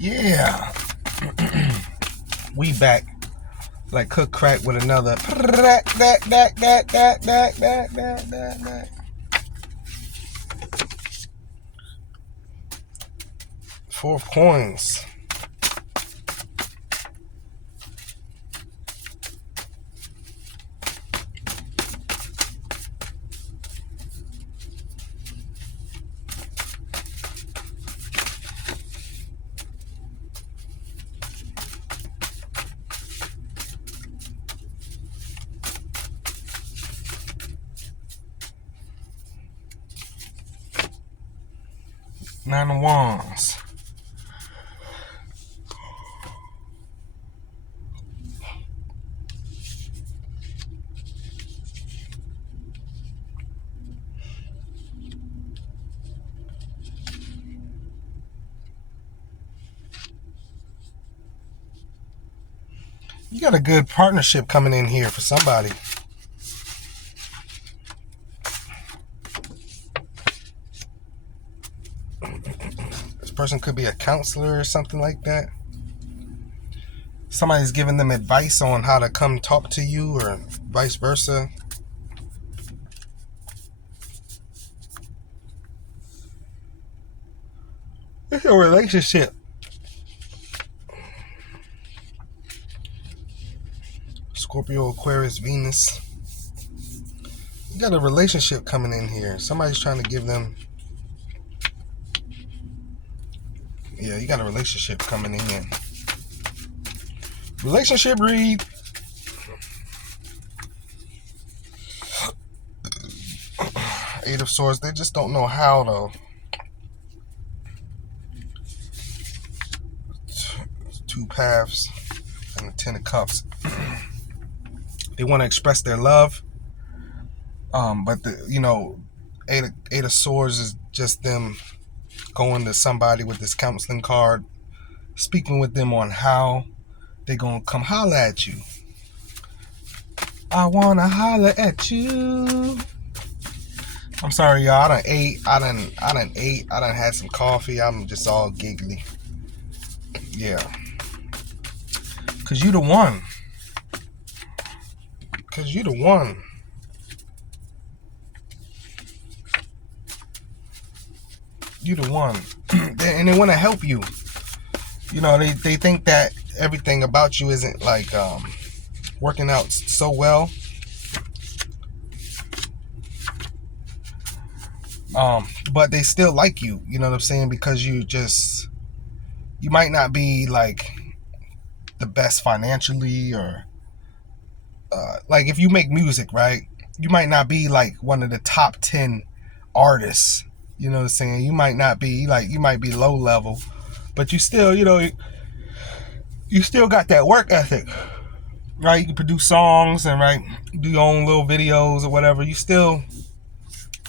Yeah. We back like cook crack with another. Four coins. Nine of Wands. You got a good partnership coming in here for somebody. This person could be a counselor or something like that. Somebody's giving them advice on how to come talk to you or vice versa. It's a relationship. Scorpio, Aquarius, Venus. You got a relationship coming in here. Somebody's trying to give them... Yeah, you got a relationship coming in. Relationship read. Eight of Swords. They just don't know how, though. Two Paths and the Ten of Cups. They want to express their love. But Eight of Swords is just them going to somebody with this counseling card, speaking with them on how they gonna come holler at you. I wanna holler at you. I'm sorry, y'all. I done ate. I done had some coffee. I'm just all giggly. Yeah. Cause you the one. Cause you the one. You the one. And they want to help you. You know, they think that everything about you isn't like working out so well. But they still like you, you know what I'm saying? Because you might not be like the best financially, or like if you make music, right? You might not be like one of the top 10 artists. You know what I'm saying? You might not be like, you might be low level, but you still, you still got that work ethic, right? You can produce songs and right, do your own little videos or whatever. You still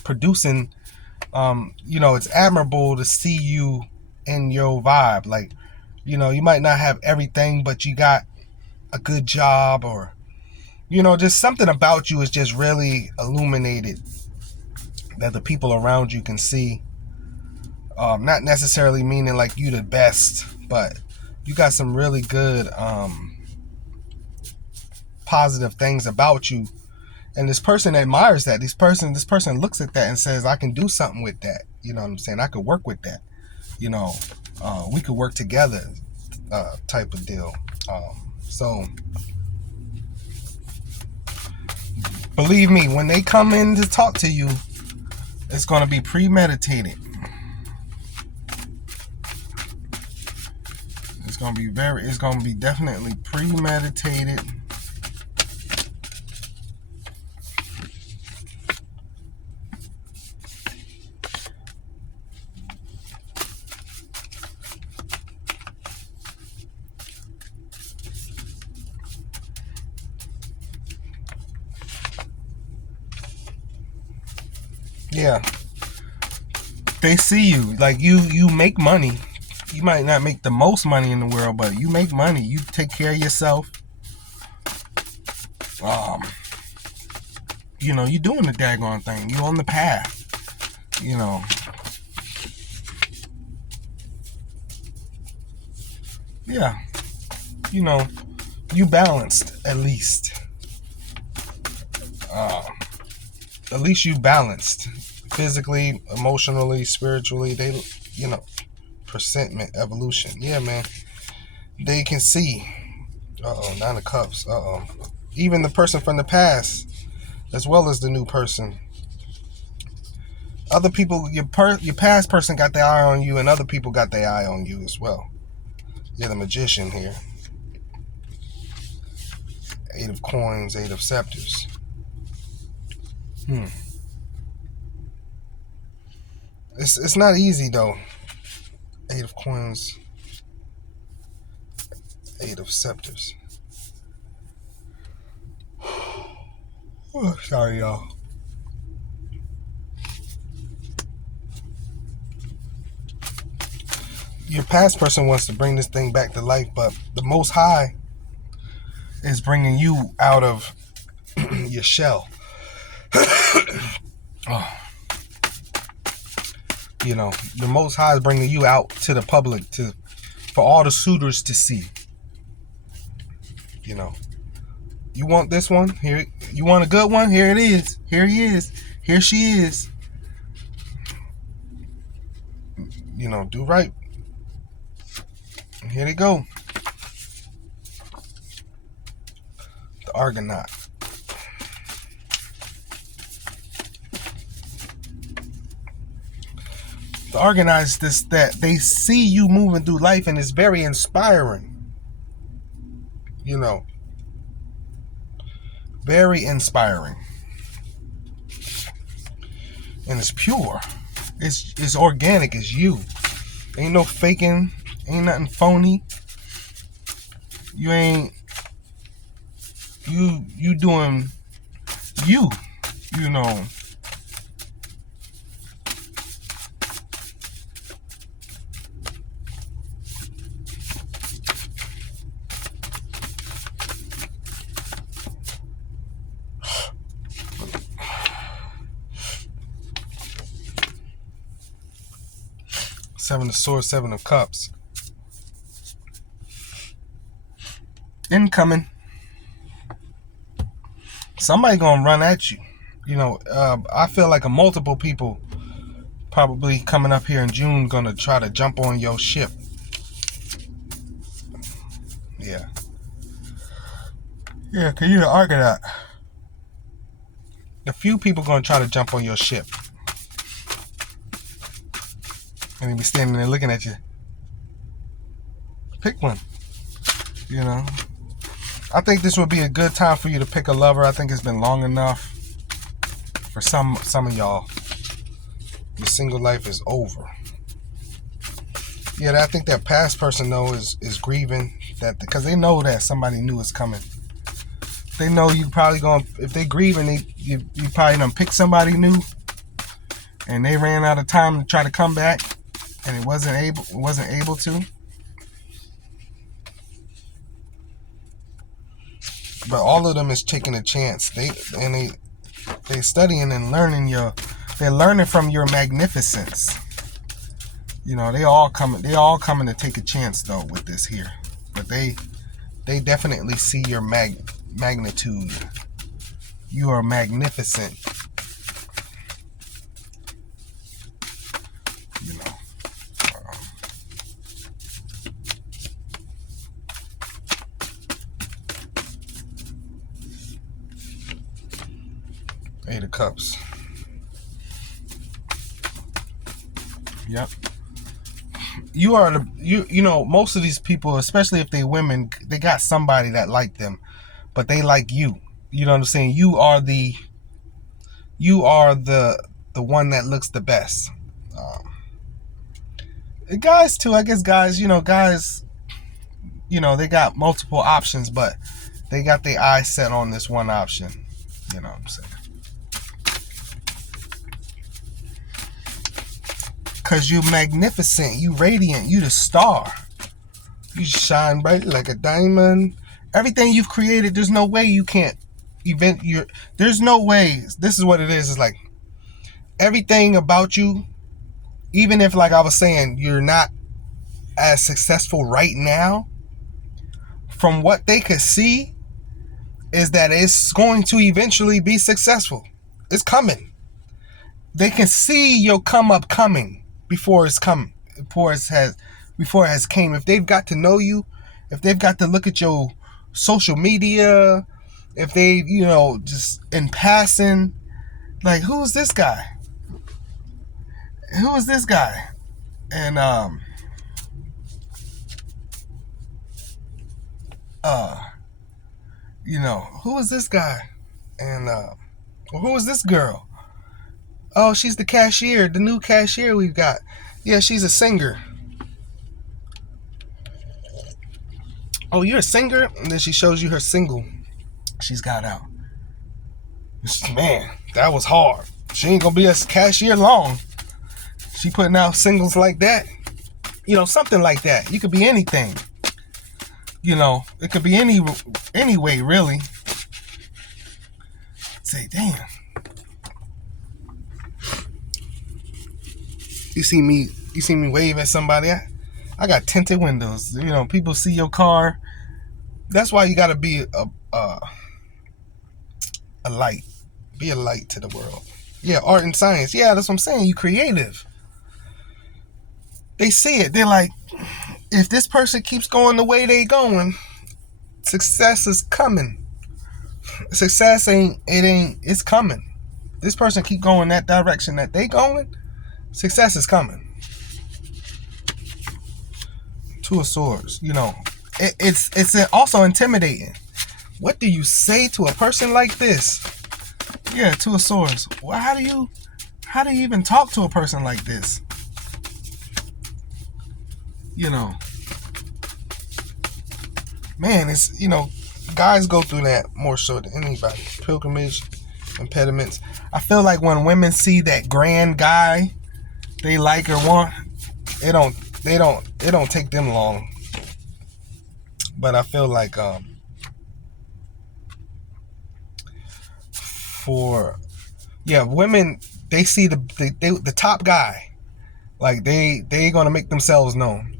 producing. It's admirable to see you in your vibe. Like, you might not have everything, but you got a good job, or, just something about you is just really illuminated that the people around you can see. Not necessarily meaning like you the best, but you got some really good positive things about you. And this person admires that. This person looks at that and says, I can do something with that. You know what I'm saying? I could work with that. We could work together, type of deal. So believe me, when they come in to talk to you, it's going to be premeditated. It's going to be definitely premeditated. Yeah. They see you. Like you make money. You might not make the most money in the world, but you make money. You take care of yourself. You're doing the daggone thing. You're on the path. Yeah, you know, you balanced at least. Uh, at least you balanced physically, emotionally, spiritually. They, you know, presentment, evolution. Yeah, man. They can see. Nine of Cups. Even the person from the past, as well as the new person. Other people, your past person got their eye on you, and other people got their eye on you as well. You're the Magician here. Eight of Coins, Eight of Scepters. It's not easy though. Eight of Coins, Eight of Scepters. Oh, sorry, y'all. Your past person wants to bring this thing back to life, but the Most High is bringing you out of your shell. Oh. You know, the Most High is bringing you out to the public for all the suitors to see. You know, you want this one here. You want a good one? Here it is. Here he is. Here she is. You know, do right. Here they go. The Argonaut. The Argonaut is this, that they see you moving through life, and it's very inspiring. You know, very inspiring. And it's pure. It's organic. It's you. Ain't no faking. Ain't nothing phony. You ain't. You doing you. You know. Seven of Swords, Seven of Cups. Incoming. Somebody gonna run at you. You know, I feel like multiple people probably coming up here in June gonna try to jump on your ship. Yeah. Yeah, cause you're the Argonaut. A few people gonna try to jump on your ship. And they be standing there looking at you. Pick one. You know. I think this would be a good time for you to pick a lover. I think it's been long enough for some of y'all. Your single life is over. Yeah, I think that past person though is grieving that because they know that somebody new is coming. They know you probably gonna, if they grieving, you probably done pick somebody new, and they ran out of time to try to come back, and it wasn't able to. But all of them is taking a chance. They studying and learning they're learning from your magnificence. You know, they all coming to take a chance though with this here. But they definitely see your magnitude. You are magnificent. You know. Eight of Cups. Yep. You are you know, most of these people, especially if they women, they got somebody that like them, but they like you. You know what I'm saying? You are the one that looks the best. Guys too, I guess guys, you know, they got multiple options, but they got their eyes set on this one option. You know what I'm saying? Because you're magnificent, you radiant, you the star. You shine bright like a diamond. Everything you've created, there's no way you can't there's no way. This is what it is. It's like everything about you, even if, like I was saying, you're not as successful right now, from what they could see, is that it's going to eventually be successful. It's coming. They can see your come up coming before it's come, before it has came. If they've got to know you, if they've got to look at your social media, if they, just in passing, like, who's this guy? Who is this guy? And who is this guy? And who is this girl? Oh, she's the cashier, the new cashier we've got. Yeah, she's a singer. Oh, you're a singer? And then she shows you her single she's got out. Man, that was hard. She ain't gonna be a cashier long. She putting out singles like that. Something like that. You could be anything. It could be any way, really. Say, damn. You see me wave at somebody. I got tinted windows. People see your car. That's why you gotta be a light. Be a light to the world. Yeah, art and science. Yeah, that's what I'm saying. You creative. They see it. They're like, if this person keeps going the way they going, success is coming. Success it's coming. This person keep going that direction that they going, success is coming. Two of Swords. It's also intimidating. What do you say to a person like this? Yeah, Two of Swords. Well, how do you even talk to a person like this? Man, it's, guys go through that more so than anybody. Pilgrimage, impediments. I feel like when women see that grand guy they like or want, it don't take them long. But I feel like women, they see the top guy, like they gonna make themselves known.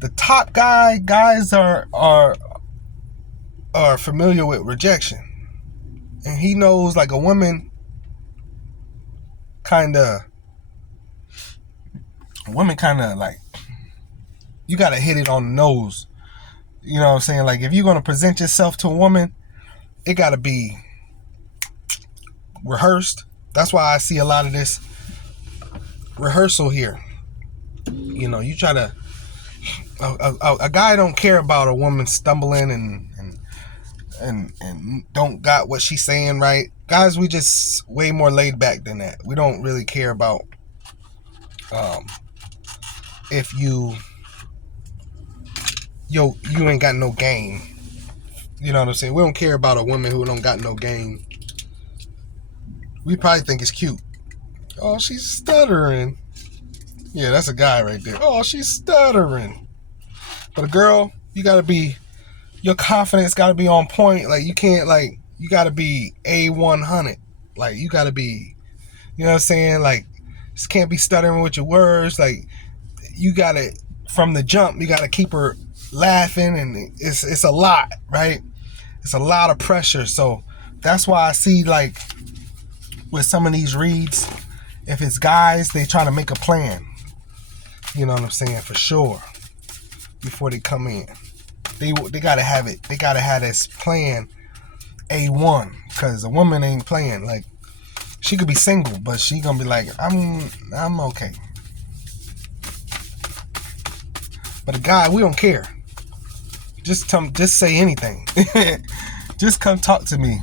The top guys are familiar with rejection, and he knows, like, a woman kind of like, you gotta hit it on the nose. You know what I'm saying? Like, if you're gonna present yourself to a woman, it gotta be rehearsed. That's why I see a lot of this rehearsal here. You try to a guy don't care about a woman stumbling and don't got what she's saying right. Guys, we just way more laid back than that. We don't really care about if you ain't got no game. You know what I'm saying? We don't care about a woman who don't got no game. We probably think it's cute. Oh, she's stuttering. Yeah, that's a guy right there. Oh, she's stuttering. But a girl, your confidence got to be on point. Like, you can't, like, you got to be A100. Like, you got to be, you know what I'm saying? Like, just can't be stuttering with your words. Like, you got to, from the jump, you got to keep her laughing, and it's a lot, right? It's a lot of pressure. So that's why I see, like, with some of these reads, if it's guys, they try to make a plan. You know what I'm saying? For sure. Before they come in, they gotta have it. They gotta have this plan A1, because a woman ain't playing. Like, she could be single, but she gonna be like, I'm okay. But a guy, we don't care. Just say anything. Just come talk to me.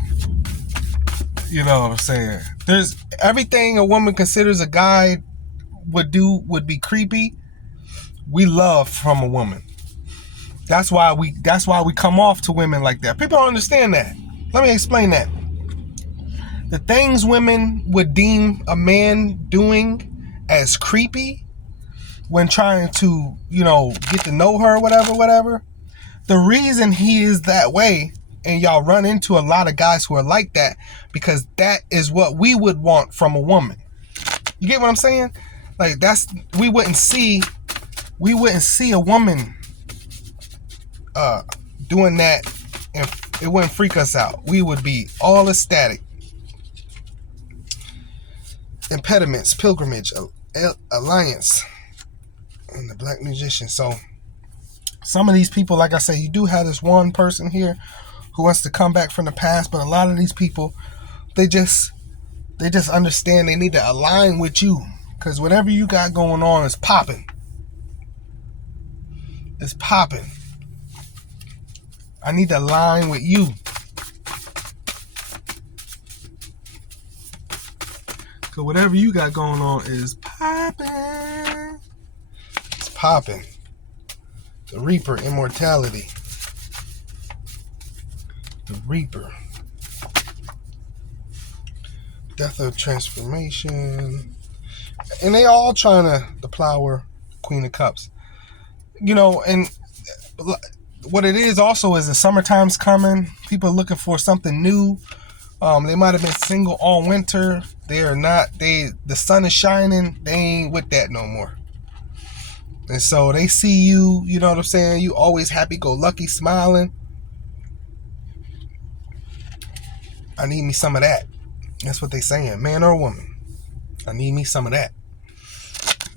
You know what I'm saying? There's everything a woman considers a guy would be creepy. We love from a woman. That's why we come off to women like that. People don't understand that. Let me explain that. The things women would deem a man doing as creepy when trying to, get to know her, whatever. The reason he is that way, and y'all run into a lot of guys who are like that, because that is what we would want from a woman. You get what I'm saying? Like, we wouldn't see a woman doing that, and it wouldn't freak us out. We would be all ecstatic. Impediments, pilgrimage, alliance, and the black musician. So some of these people, like I say, you do have this one person here who wants to come back from the past, but a lot of these people, they just understand they need to align with you, because whatever you got going on is popping. It's popping. I need to align with you. Because whatever you got going on is popping. It's popping. The Reaper, immortality. The Reaper. Death of transformation. And they all trying to, the Flower, Queen of Cups. You know, and what it is also is the summertime's coming. People are looking for something new. They might have been single all winter. They are not. The sun is shining. They ain't with that no more. And so they see you, you know what I'm saying? You always happy-go-lucky, smiling. I need me some of that. That's what they saying, man or woman. I need me some of that.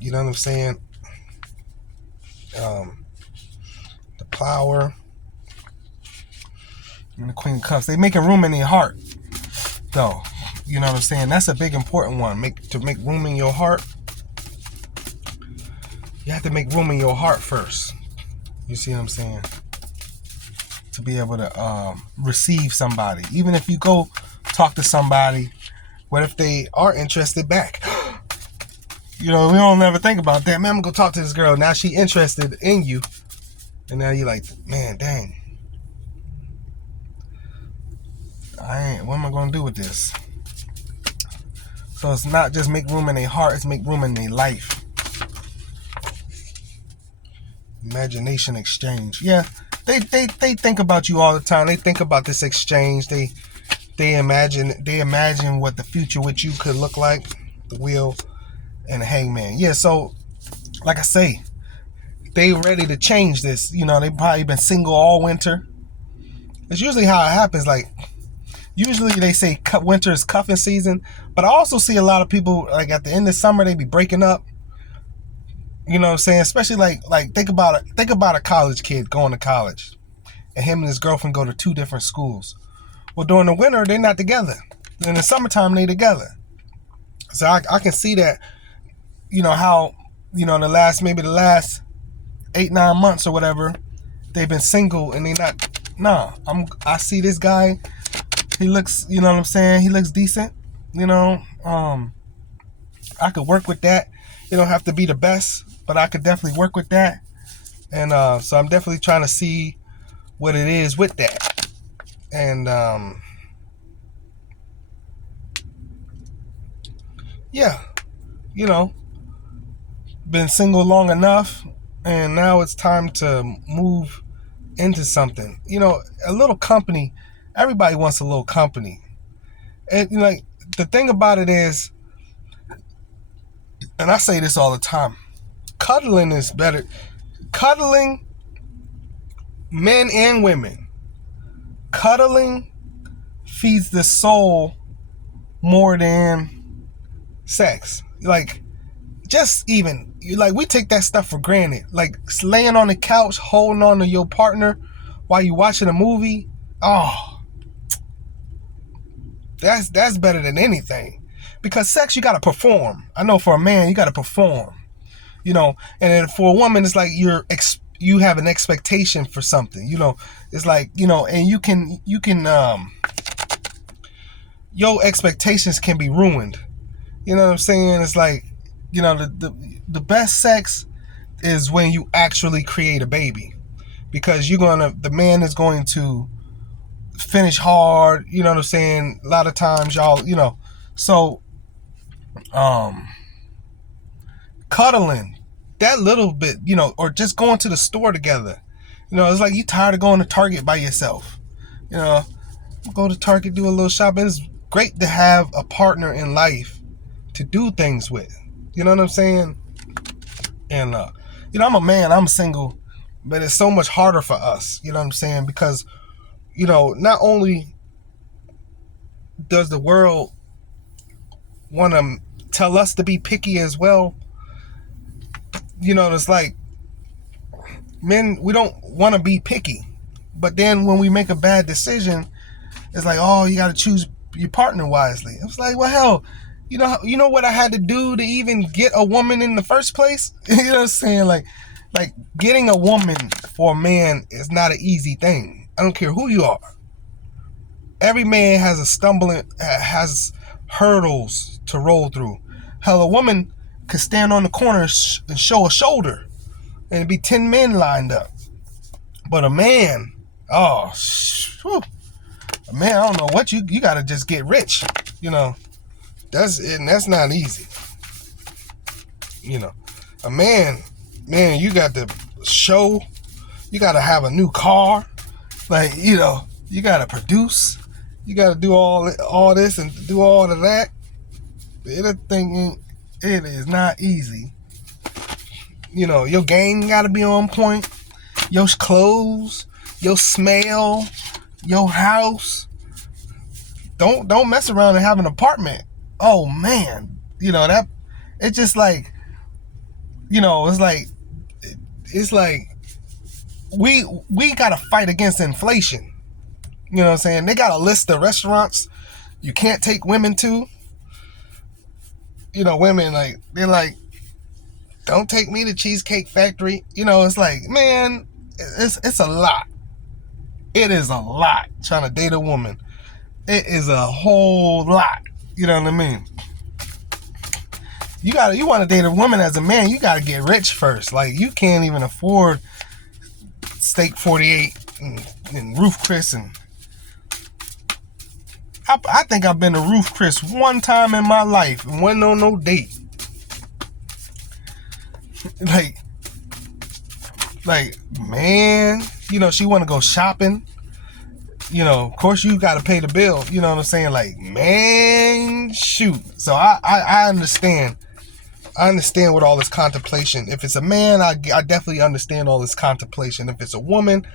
You know what I'm saying? The Flower and the Queen of Cups. They making room in their heart, though. You know what I'm saying? That's a big important one. To make room in your heart. You have to make room in your heart first. You see what I'm saying? To be able to receive somebody. Even if you go talk to somebody, what if they are interested back? You know, we don't ever think about that. Man, I'm going to go talk to this girl. Now she interested in you. And now you're like, man, dang. What am I going to do with this? So it's not just make room in their heart, it's make room in their life. Imagination exchange. Yeah, they think about you all the time. They think about this exchange. They imagine what the future with you could look like. The Wheel and the Hangman. Yeah, so like I say, they ready to change this. You know, they probably been single all winter. It's usually how it happens. Like, usually they say winter is cuffing season, but I also see a lot of people, like at the end of summer, they be breaking up. You know what I'm saying? Especially like think about a college kid going to college, and him and his girlfriend go to 2 different schools. Well, during the winter, they're not together. In the summertime, they together. So I can see that, you know, how, you know, the last 8-9 months or whatever, they've been single and they not. Nah, I see this guy. He looks, you know what I'm saying? He looks decent. You know, I could work with that. You don't have to be the best, but I could definitely work with that. And so I'm definitely trying to see what it is with that. And yeah, you know, been single long enough, and now it's time to move into something. You know, a little company. Everybody wants a little company. And, you know, like, the thing about it is, and I say this all the time, cuddling is better. Cuddling, men and women, cuddling feeds the soul more than sex. Like, just even, like, we take that stuff for granted. Like, laying on the couch, holding on to your partner while you watching a movie. Oh, that's better than anything. Because sex, you got to perform. I know for a man, you got to perform. You know, and then for a woman, it's like you have an expectation for something. You know, it's like, you know, and you can your expectations can be ruined. You know what I'm saying? It's like, you know, the best sex is when you actually create a baby, because the man is going to finish hard. You know what I'm saying? A lot of times, y'all, you know, so cuddling that little bit, you know, or just going to the store together. You know, it's like you tired of going to Target by yourself. You know, go to Target, do a little shopping. It's great to have a partner in life to do things with. You know what I'm saying? And you know, I'm a man, I'm single, but it's so much harder for us. You know what I'm saying? Because, not only does the world want to tell us to be picky as well, it's like men, we don't want to be picky. But then when we make a bad decision, it's like, oh, you got to choose your partner wisely. It's like, well, hell, you know what I had to do to even get a woman in the first place? You know what I'm saying? Like getting a woman for a man is not an easy thing. I don't care who you are. Every man has hurdles to roll through. Hell, a woman could stand on the corner and show a shoulder, and it'd be 10 men lined up. But a man, a man, I don't know what you got to just get rich. That's not easy. A man, you got to show, you got to have a new car. Like, you got to produce, you got to do all this and do all of that. It is not easy. Your game got to be on point. Your clothes, your smell, your house. Don't mess around and have an apartment. Oh man, that it's just like, it's like we gotta fight against inflation. You know what I'm saying? They got a list of restaurants you can't take women to. Women, like, they're like, don't take me to Cheesecake Factory. It's like, man, it's a lot. It is a lot trying to date a woman. It is a whole lot. You know what I mean? You want to date a woman as a man, you got to get rich first. Like, you can't even afford Steak 48 and Ruth Chris. And I think I've been to Ruth Chris one time in my life and wasn't on no date. Like, man, she want to go shopping. Of course you got to pay the bill. You know what I'm saying? Like, man, shoot. So I understand. I understand with all this contemplation. If it's a man, I definitely understand all this contemplation. If it's a woman,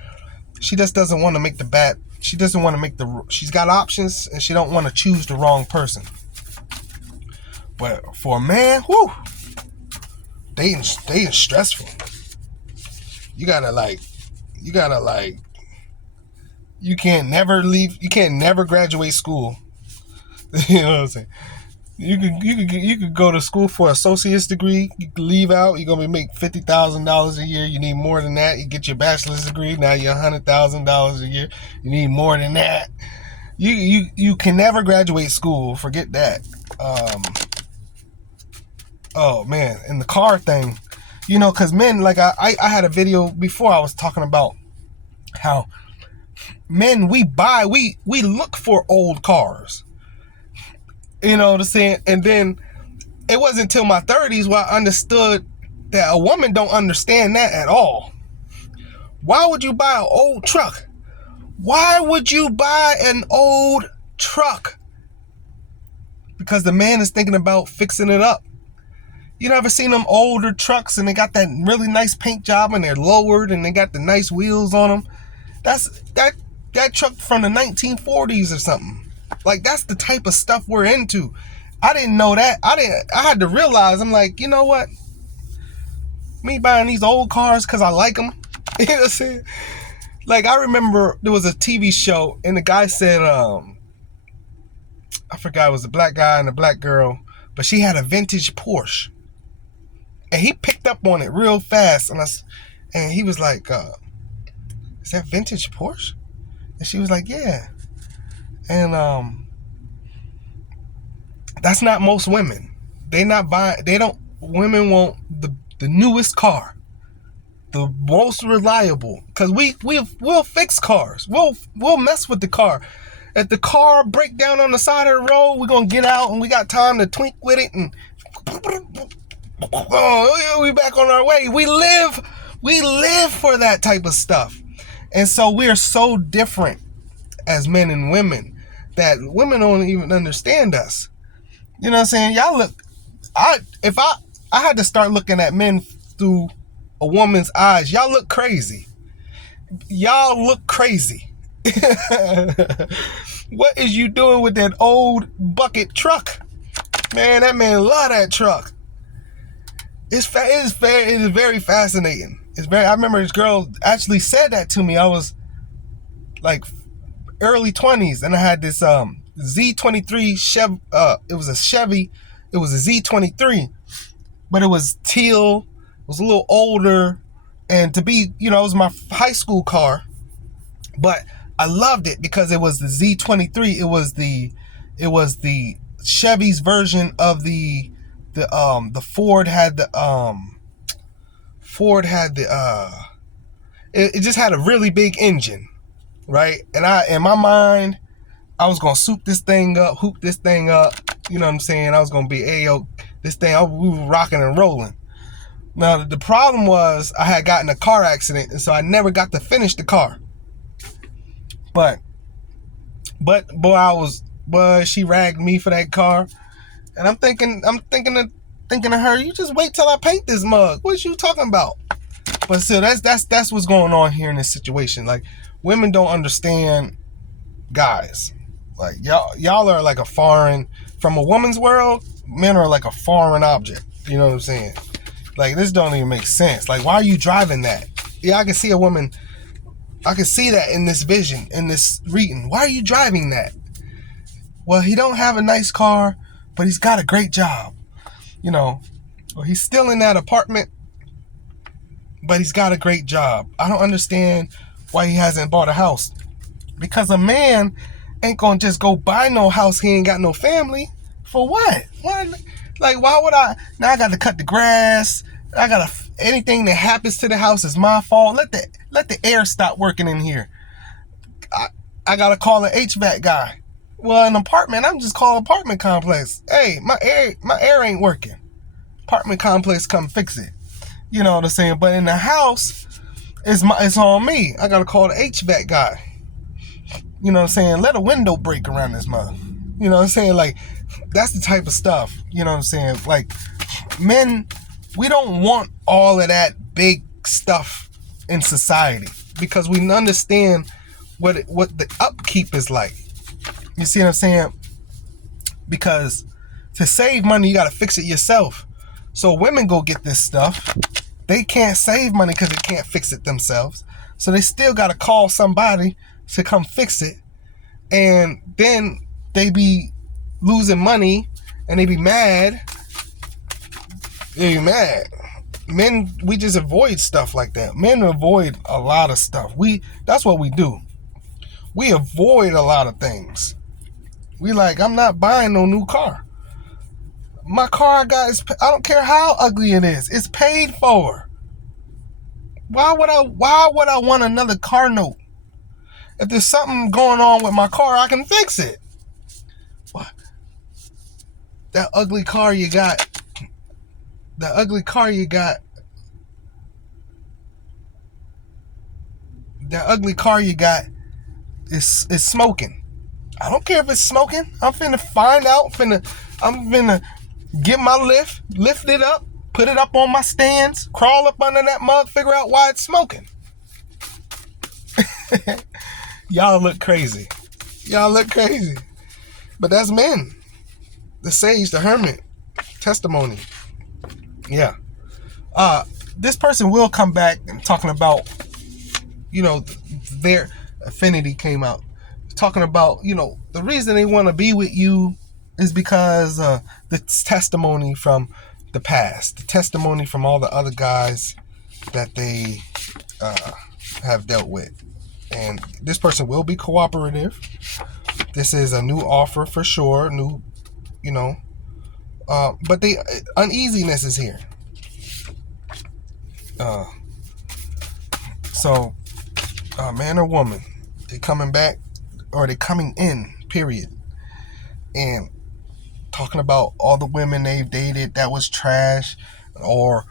she just doesn't want to make the bad. She doesn't want to make she's got options and she don't want to choose the wrong person. But for a man, dating stressful. You can't never graduate school. You know what I'm saying? You could go to school for an associate's degree. You could leave out. You're gonna make $50,000 a year. You need more than that. You get your bachelor's degree. Now you're $100,000 a year. You need more than that. You can never graduate school. Forget that. Oh man, and the car thing. Because men, like I had a video before I was talking about how men, we look for old cars. You know what I'm saying? And then it wasn't until my 30s where I understood that a woman don't understand that at all. Why would you buy an old truck? Why would you buy an old truck? Because the man is thinking about fixing it up. You ever seen them older trucks and they got that really nice paint job and they're lowered and they got the nice wheels on them? That truck from the 1940s or something. Like, that's the type of stuff we're into. I didn't know that. I had to realize, I'm like, you know what? Me buying these old cars because I like them. You know what I'm saying? Like, I remember there was a TV show and the guy said, I forgot, it was a black guy and a black girl, but she had a vintage Porsche. And he picked up on it real fast. And he was like, is that vintage Porsche? And she was like, yeah. And that's not most women. Women want the newest car, the most reliable. Cause we'll fix cars. We'll mess with the car. If the car break down on the side of the road, we're gonna get out and we got time to twink with it and we back on our way. We live for that type of stuff. And so we're so different as men and women that women don't even understand us. You know what I'm saying? If I had to start looking at men through a woman's eyes, y'all look crazy. Y'all look crazy. What is you doing with that old bucket truck? Man, that man love that truck. It's very fascinating. I remember this girl actually said that to me. I was like early 20s, and I had this Z23 Chevy. It was a Chevy. It was a Z23, but it was teal. It was a little older, and to be, it was my high school car. But I loved it because it was the Z23. It was the Chevy's version of the Ford had it just had a really big engine, right? And in my mind, I was gonna hoop this thing up. You know what I'm saying? I was gonna be this thing. We were rocking and rolling. Now the problem was I had gotten a car accident, and so I never got to finish the car. But boy, she ragged me for that car, and I'm thinking of her. You just wait till I paint this mug. What you talking about? But still, that's what's going on here in this situation. Like, women don't understand guys. Like, y'all are like a foreign, from a woman's world, men are like a foreign object. You know what I'm saying? Like, this don't even make sense. Like, why are you driving that? Yeah, I can see a woman. I can see that in this vision, in this reading. Why are you driving that? Well, he don't have a nice car, but he's got a great job. Well, he's still in that apartment, but he's got a great job. I don't understand why he hasn't bought a house. Because a man ain't gonna just go buy no house. He ain't got no family. For what? Why? Like, why would I? Now I got to cut the grass. Anything that happens to the house is my fault. Let the air stop working in here. I gotta call an HVAC guy. Well, an apartment, I'm just calling apartment complex. Hey, my air ain't working. Apartment complex, come fix it. You know what I'm saying? But in the house, it's on me. I gotta call the HVAC guy. You know what I'm saying? Let a window break around this mother. You know what I'm saying? Like, that's the type of stuff. You know what I'm saying? Like, men, we don't want all of that big stuff in society because we understand what the upkeep is like. You see what I'm saying? Because to save money, you got to fix it yourself. So women go get this stuff. They can't save money because they can't fix it themselves. So they still got to call somebody to come fix it. And then they be losing money and they be mad. Men, we just avoid stuff like that. Men avoid a lot of stuff. That's what we do. We avoid a lot of things. We like, I'm not buying no new car. My car I don't care how ugly it is. It's paid for. Why would I want another car note? If there's something going on with my car, I can fix it. What? That ugly car you got. Is smoking. I don't care if it's smoking. I'm finna find out. I'm finna get my lift it up, put it up on my stands, crawl up under that mug, figure out why it's smoking. Y'all look crazy. But that's men. The sage, the hermit. Testimony. Yeah. This person will come back and talking about, their affinity came out. Talking about, the reason they want to be with you is because the testimony from the past. The testimony from all the other guys that they have dealt with. And this person will be cooperative. This is a new offer for sure. But the uneasiness is here. So, man or woman, they coming back or they coming in, period. And talking about all the women they've dated that was trash, or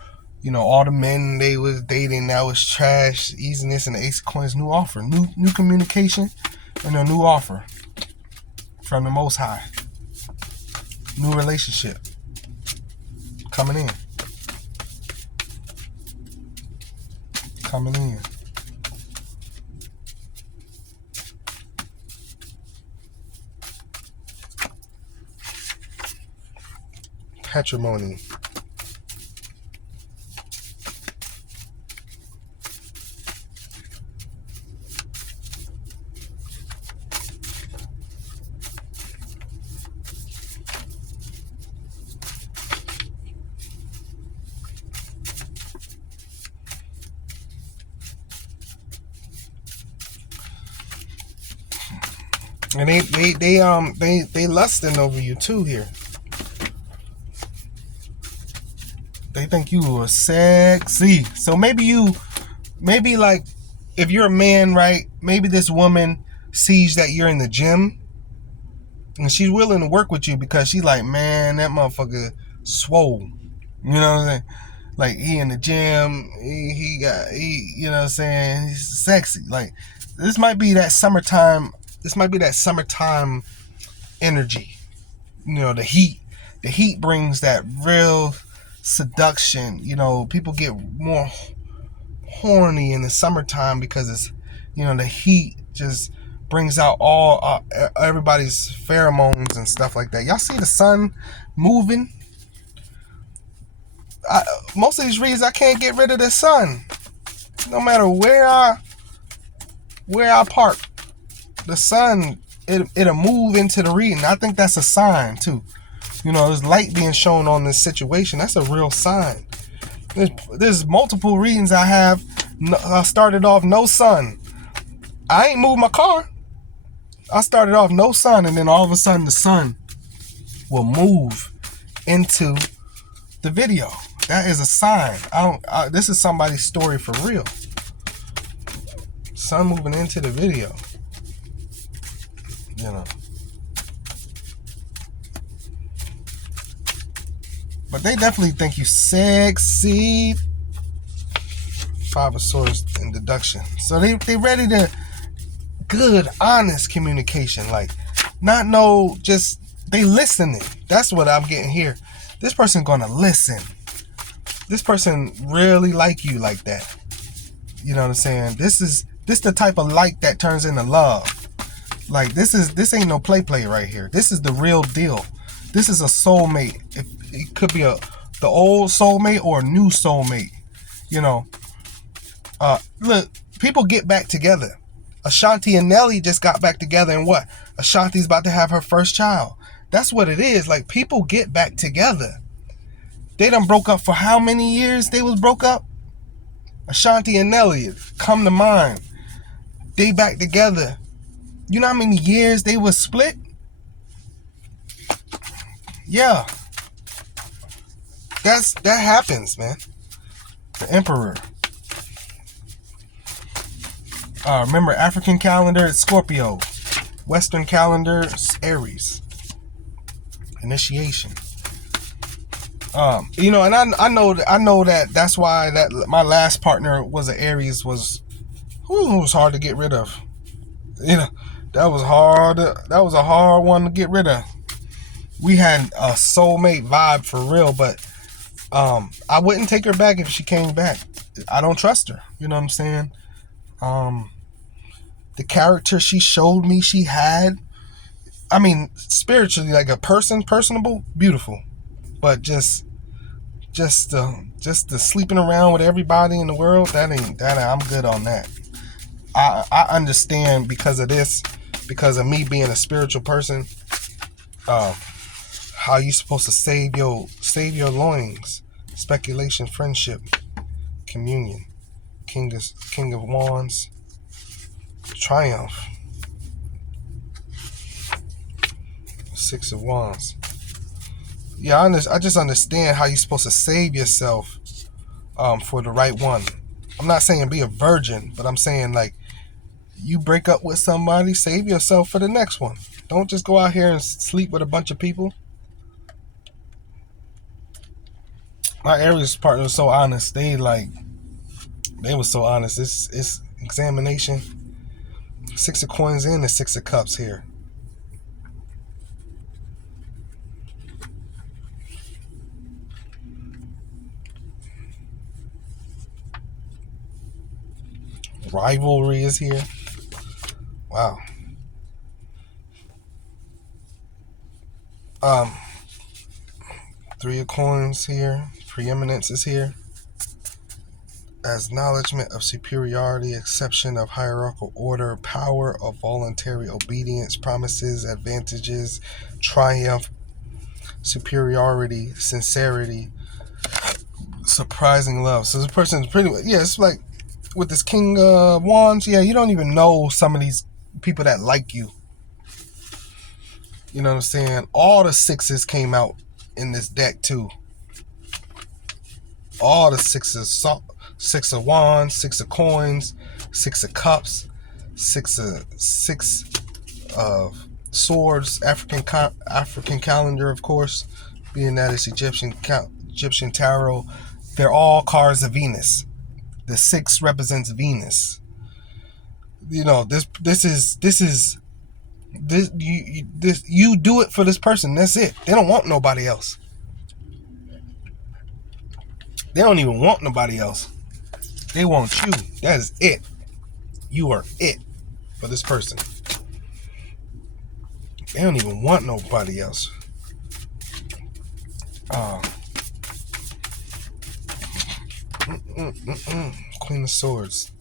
all the men they was dating that was trash. Easiness and the Ace of Coins, new offer, new communication, and a new offer from the Most High. New relationship coming in. coming in. Patrimony. And they lusting over you too here. They think you are sexy. So maybe like if you're a man, right? Maybe this woman sees that you're in the gym and she's willing to work with you because she's like, man, that motherfucker swole. You know what I'm saying? Like he in the gym, he you know what I'm saying, he's sexy. Like this might be that summertime energy. You know, the heat brings that real seduction. You know, people get more horny in the summertime because it's, you know, the heat just brings out all everybody's pheromones and stuff like that. Y'all see the sun moving? Most of these reasons I can't get rid of the sun. No matter where I park, the sun it'll move into the reading. I think that's a sign too. You know, there's light being shown on this situation. That's a real sign. There's multiple readings I have. I started off no sun. I ain't moved my car. I started off no sun, and then all of a sudden the sun will move into the video. That is a sign. This is somebody's story for real. Sun moving into the video. You know. But they definitely think you sexy. Five of Swords and deduction. So they ready to good, honest communication. Like, not no just they listening. That's what I'm getting here. This person gonna listen. This person really like you like that. You know what I'm saying? This the type of like that turns into love. Like this ain't no play right here. This is the real deal. This is a soulmate. It could be the old soulmate or a new soulmate. You know. Look, people get back together. Ashanti and Nelly just got back together, and what? Ashanti's about to have her first child. That's what it is. Like, people get back together. They done broke up for how many years they was broke up? Ashanti and Nelly come to mind. They back together. You know how many years they was split? Yeah. That happens, man. The Emperor. Remember, African calendar, it's Scorpio. Western calendar, it's Aries. Initiation. You know, and I know that that's why that my last partner was an Aries was hard to get rid of. You know, that was hard. That was a hard one to get rid of. We had a soulmate vibe for real, but I wouldn't take her back if she came back. I don't trust her. You know what I'm saying? The character she showed me she had, I mean, spiritually, like a person, personable, beautiful, but just the sleeping around with everybody in the world, that I'm good on that. I understand because of me being a spiritual person, how you supposed to save your loins. Speculation, friendship, communion, King of Wands, Triumph, Six of Wands. Yeah, I just understand how you're supposed to save yourself for the right one. I'm not saying be a virgin, but I'm saying, like, you break up with somebody, save yourself for the next one. Don't just go out here and sleep with a bunch of people. My Aries partner was so honest. They were so honest. It's examination. Six of Coins and the Six of Cups here. Rivalry is here. Wow. Three of Coins here. Preeminence is here. Acknowledgement of superiority, exception of hierarchical order, power of voluntary obedience, promises, advantages, triumph, superiority, sincerity, surprising love. So this person's pretty much, yeah, it's like with this King of Wands, yeah, you don't even know some of these people that like you. You know what I'm saying? All the sixes came out in this deck too. All the sixes, Six of Wands, Six of Coins, Six of Cups, Six of Swords, African calendar, of course, being that it's Egyptian tarot. They're all cards of Venus. The 6 represents Venus. You know, this you do it for this person. That's it. They don't want nobody else. They don't even want nobody else. They want you. That is it. You are it for this person. They don't even want nobody else. Queen of Swords.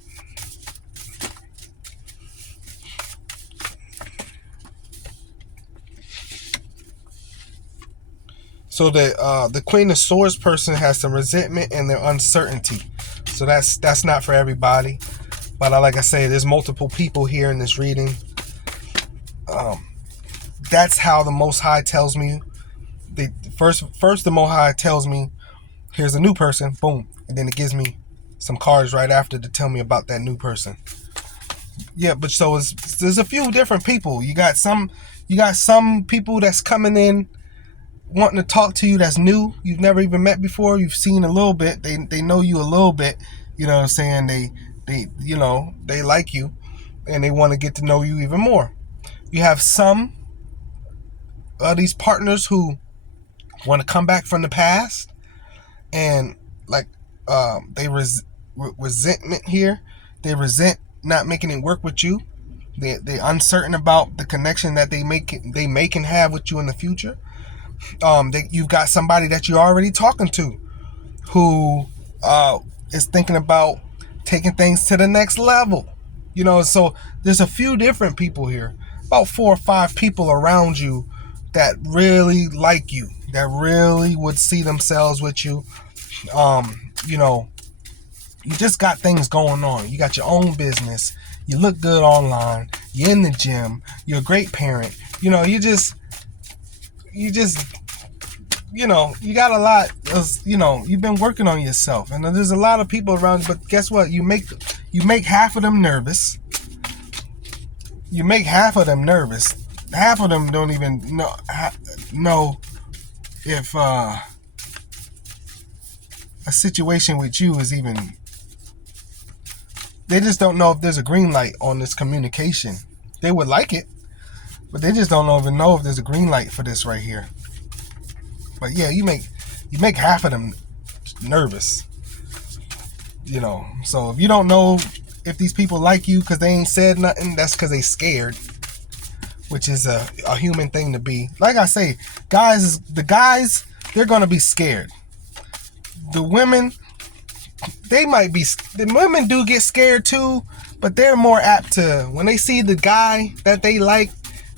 So the Queen of Swords person has some resentment and their uncertainty. So that's not for everybody. But like I say, there's multiple people here in this reading. That's how the Most High tells me. First the Most High tells me, here's a new person, boom, and then it gives me some cards right after to tell me about that new person. Yeah, but so there's a few different people. You got some people that's coming in wanting to talk to you that's new. You've never even met before. You've seen a little bit. They know you a little bit. You know what I'm saying? They like you and they want to get to know you even more. You have some of these partners who want to come back from the past and they resentment here. They resent not making it work with you. They uncertain about the connection that they may can have with you in the future. You've got somebody that you're already talking to who is thinking about taking things to the next level. You know, so there's a few different people here, about 4 or 5 people around you that really like you, that really would see themselves with you. You know, you just got things going on. You got your own business. You look good online. You're in the gym. You're a great parent. You know, you just you know, you got a lot of, you know, you've been working on yourself, and there's a lot of people around you, but guess what? You make half of them nervous. You make half of them nervous. Half of them don't even know if a situation with you is even, they just don't know if there's a green light on this communication. They would like it, but they just don't even know if there's a green light for this right here. But yeah, you make half of them nervous. You know, so if you don't know if these people like you because they ain't said nothing, that's because they scared, which is a human thing to be. Like I say, the guys, they're going to be scared. The women, the women do get scared too, but they're more apt to, when they see the guy that they like,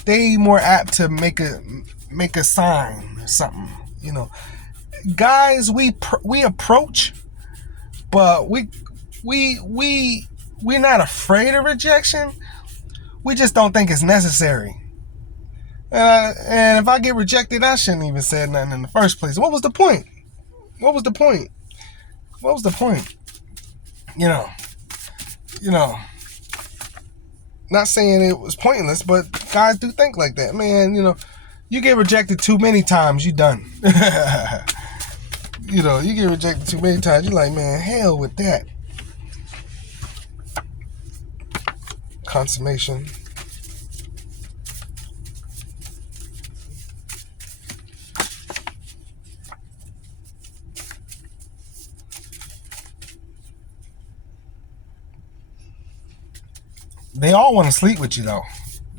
they more apt to make a sign or something. You know, guys, we approach, but we're not afraid of rejection. We just don't think it's necessary. And if I get rejected, I shouldn't even say nothing in the first place. What was the point? What was the point? What was the point? You know, not saying it was pointless, but guys do think like that. Man, you know, you get rejected too many times, you done. You know, you get rejected too many times, you're like, man, hell with that. Consummation. They all want to sleep with you though.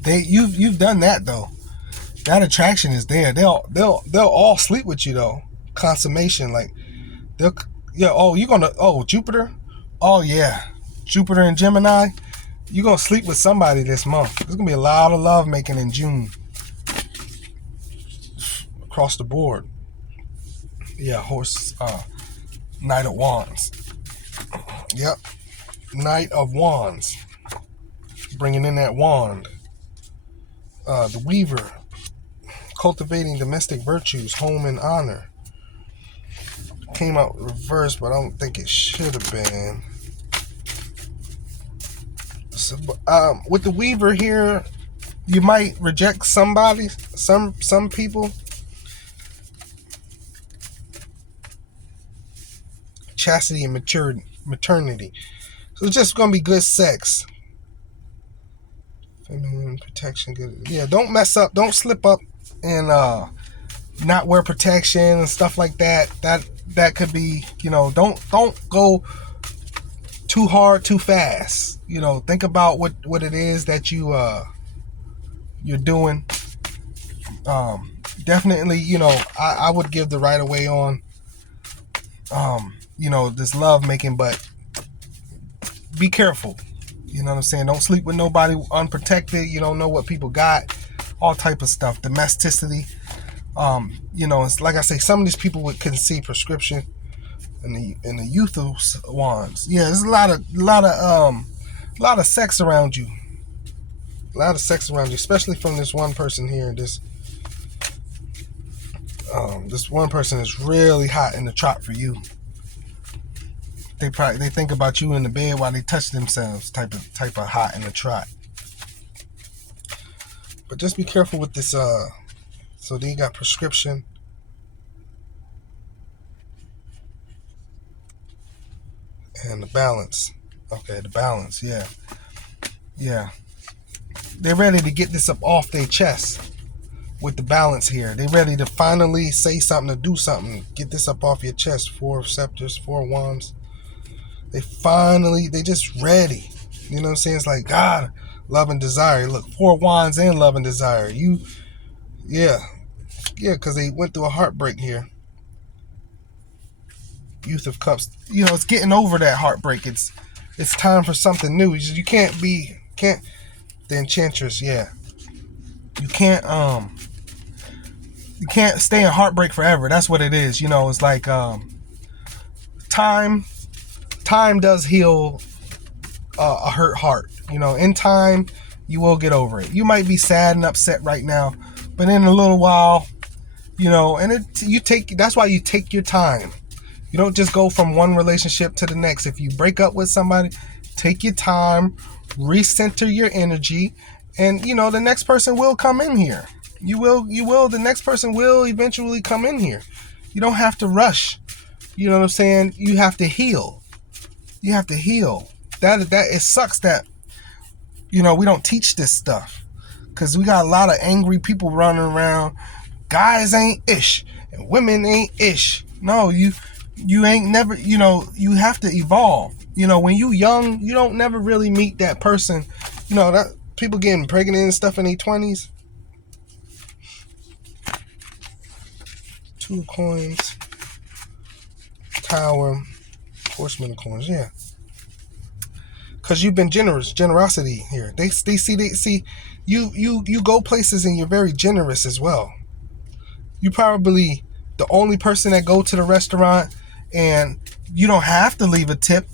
You've done that though. That attraction is there. They'll all sleep with you though. Consummation, like they'll yeah. Oh, Jupiter. Oh yeah, Jupiter and Gemini. You're gonna sleep with somebody this month. There's gonna be a lot of love making in June across the board. Yeah, Knight of Wands. Yep, Knight of Wands. Bringing in that wand. The Weaver. Cultivating domestic virtues, home and honor. Came out reversed, but I don't think it should have been. So, with the Weaver here, you might reject somebody, some people. Chastity and maternity. So it's just gonna be good sex. Feminine protection, good. Yeah, don't mess up, don't slip up and not wear protection and stuff like that. That could be, don't go too hard too fast. Think about what it is that you're doing. Definitely, I would give the right of way on this love making, but be careful. You know what I'm saying? Don't sleep with nobody unprotected. You don't know what people got. All type of stuff. Domesticity. It's like I say, some of these people couldn't see prescription in the youth of wands. Yeah, there's a lot of sex around you. A lot of sex around you, especially from this one person here. This one person is really hot in the trot for you. They think about you in the bed while they touch themselves. Type of hot in the trot. But just be careful with this. So then you got prescription. And the balance. Okay, the balance. Yeah. They're ready to get this up off their chest with the balance here. They're ready to finally say something, to do something. Get this up off your chest. 4 of scepters, 4 of wands. They just ready. You know what I'm saying? It's like, God, love and desire. Look, 4 wands and love and desire. Because they went through a heartbreak here. Youth of Cups. It's getting over that heartbreak. It's time for something new. You can't. The Enchantress, yeah. You can't stay in heartbreak forever. That's what it is. It's like time does heal a hurt heart. In time you will get over it. You might be sad and upset right now, but in a little while, that's why you take your time. You don't just go from one relationship to the next. If you break up with somebody, take your time, recenter your energy, and the next person will come in here. The next person will eventually come in here. You don't have to rush. You know what I'm saying? You have to heal. That it sucks that we don't teach this stuff, because we got a lot of angry people running around. Guys ain't ish and women ain't ish. No, you ain't never. You have to evolve. When you young, you don't never really meet that person. That people getting pregnant and stuff in their 20s. 2 of coins, Tower, Horseman of coins. Yeah. Because you've been generosity here. They see you go places and you're very generous as well. You probably the only person that go to the restaurant and you don't have to leave a tip,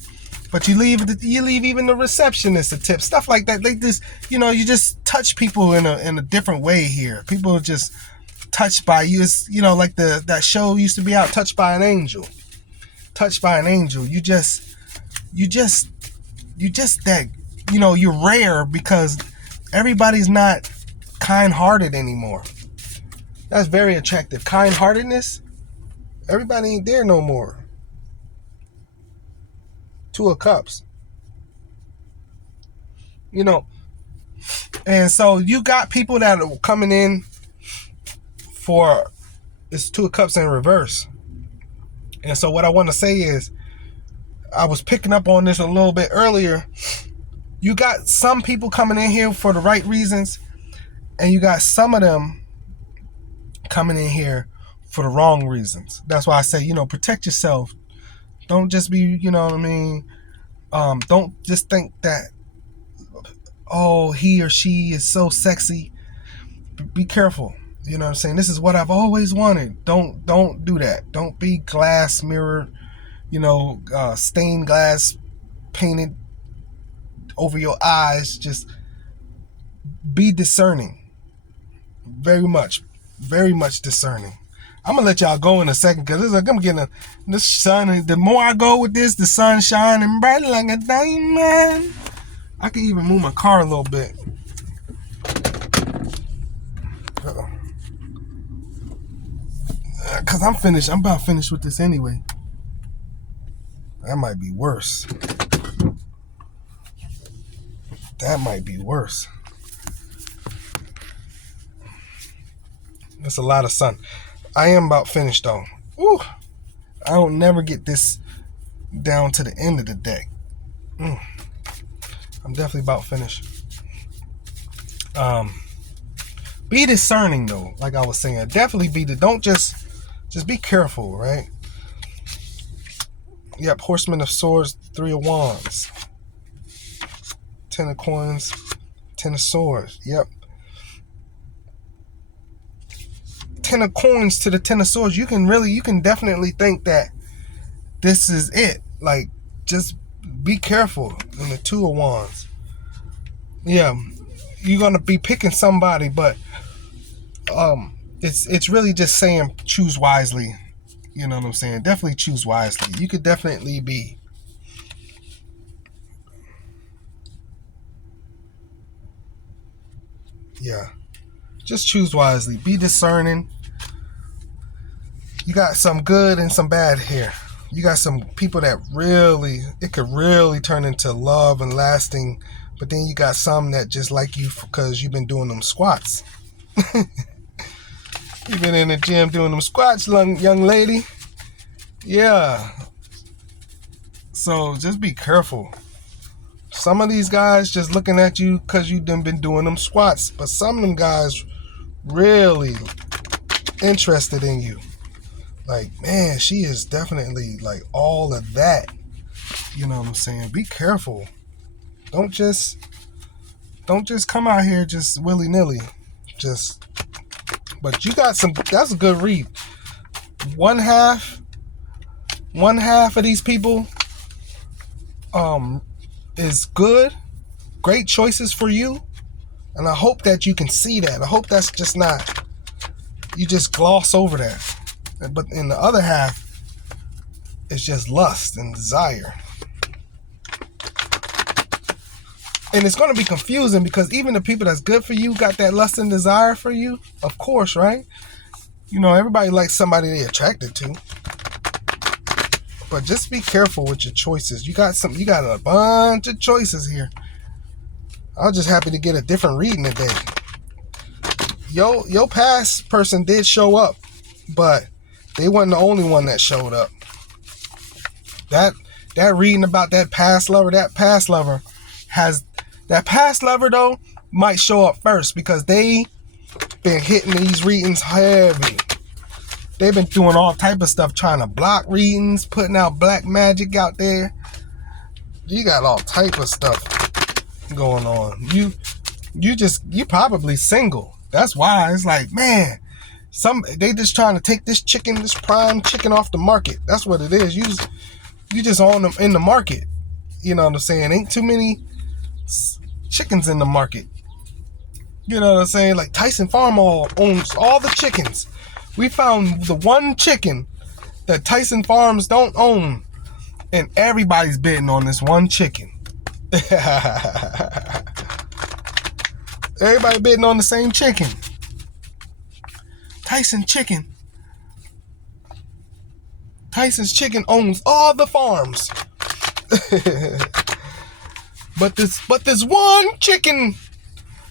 but you leave even the receptionist a tip. Stuff like that. They just you just touch people in a different way here. People are just touched by you. It's, like that show used to be out, Touched by an Angel. Touched by an Angel. You just that, you're rare, because everybody's not kind-hearted anymore. That's very attractive. Kind-heartedness, everybody ain't there no more. 2 of Cups. And so you got people that are coming in for, it's 2 of Cups in reverse. And so what I want to say is, I was picking up on this a little bit earlier. You got some people coming in here for the right reasons, and you got some of them coming in here for the wrong reasons. That's why I say, protect yourself. Don't just be, what I mean? Don't just think that, oh, he or she is so sexy. Be careful. You know what I'm saying? This is what I've always wanted. Don't do that. Don't be glass mirror, stained glass painted over your eyes. Just be discerning. Very much discerning. I'm gonna let y'all go in a second because I'm getting this sun. The more I go with this, the sun shining bright like a diamond. I can even move my car a little bit. Cause I'm finished. I'm about finished with this anyway. That might be worse. That's a lot of sun. I am about finished though. Ooh, I don't never get this down to the end of the deck. I'm definitely about finished. Be discerning though, like I was saying. Definitely don't just be careful, right? Yep, Horseman of Swords, 3 of Wands, 10 of Coins, 10 of Swords. Yep. 10 of Coins to the 10 of Swords. You can definitely think that this is it. Like, just be careful. And the 2 of Wands. Yeah, you're gonna be picking somebody, but it's really just saying choose wisely. You know what I'm saying? Definitely choose wisely. You could definitely be. Yeah. Just choose wisely. Be discerning. You got some good and some bad here. You got some people that it could really turn into love and lasting. But then you got some that just like you because you've been doing them squats. You've been in the gym doing them squats, young lady. Yeah. So just be careful. Some of these guys just looking at you because you've been doing them squats. But some of them guys really interested in you. Like, man, she is definitely like all of that. You know what I'm saying? Be careful. Don't just come out here just willy-nilly. But you got that's a good read. One half of these people is good. Great choices for you. And I hope that you can see that. I hope that's just not, you just gloss over that. But in the other half, it's just lust and desire. And it's going to be confusing because even the people that's good for you got that lust and desire for you. Of course, right? Everybody likes somebody they're attracted to. But just be careful with your choices. You got a bunch of choices here. I was just happy to get a different reading today. Your past person did show up, but they wasn't the only one that showed up. That reading about that past lover though might show up first because they been hitting these readings heavy. They've been doing all type of stuff, trying to block readings, putting out black magic out there. You got all type of stuff going on. You probably single. That's why it's like, man, they just trying to take this prime chicken off the market. That's what it is. You just own them in the market. You know what I'm saying? Ain't too many chickens in the market. You know what I'm saying? Like Tyson Farm owns all the chickens. We found the one chicken that Tyson Farms don't own, and everybody's bidding on this one chicken. Everybody bidding on the same chicken. Tyson's Chicken owns all the farms. But this one chicken,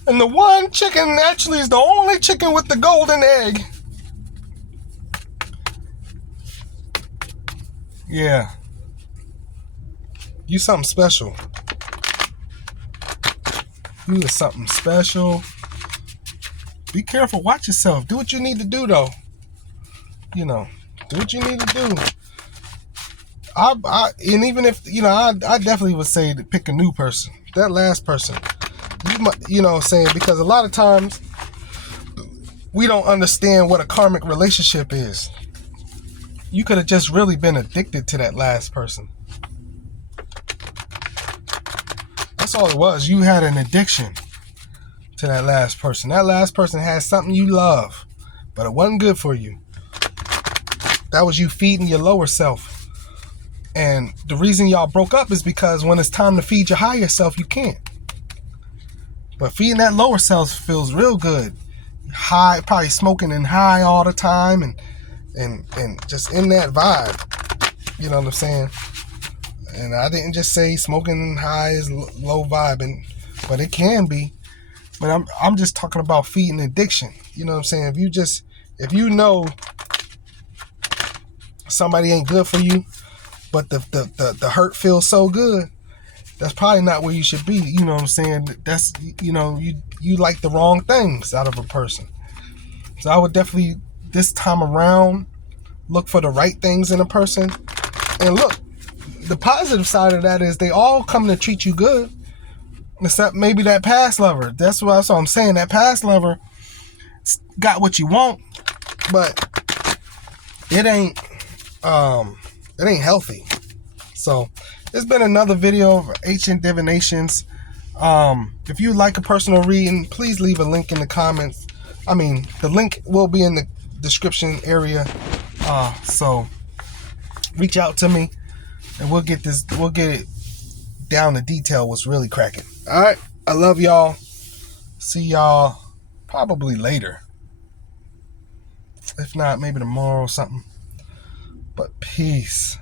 and the one chicken actually is the only chicken with the golden egg. Yeah. You something special. You are something special. Be careful. Watch yourself. Do what you need to do, though. You know, do what you need to do. And even if, I definitely would say to pick a new person. That last person. Saying, because a lot of times we don't understand what a karmic relationship is. You could have just really been addicted to that last person. That's all it was. You had an addiction to that last person. That last person had something you love, but it wasn't good for you. That was you feeding your lower self. And the reason y'all broke up is because when it's time to feed your higher self, you can't. But feeding that lower self feels real good. High, probably smoking and high all the time and just in that vibe. You know what I'm saying? And I didn't just say smoking and high is low vibing, but it can be. But I'm just talking about feeding addiction. You know what I'm saying? If you know somebody ain't good for you, but the hurt feels so good, that's probably not where you should be. You know what I'm saying? That's, you like the wrong things out of a person. So I would definitely, this time around, look for the right things in a person. And look, the positive side of that is they all come to treat you good. Except maybe that past lover. That's what I'm saying. That past lover got what you want, but it ain't healthy. So it's been another video of Ancient Divinations. If you like a personal reading, please leave a link in the comments. The link will be in the description area. So reach out to me and we'll get it down to detail what's really cracking. All right. I love y'all. See y'all probably later. If not, maybe tomorrow or something. But peace.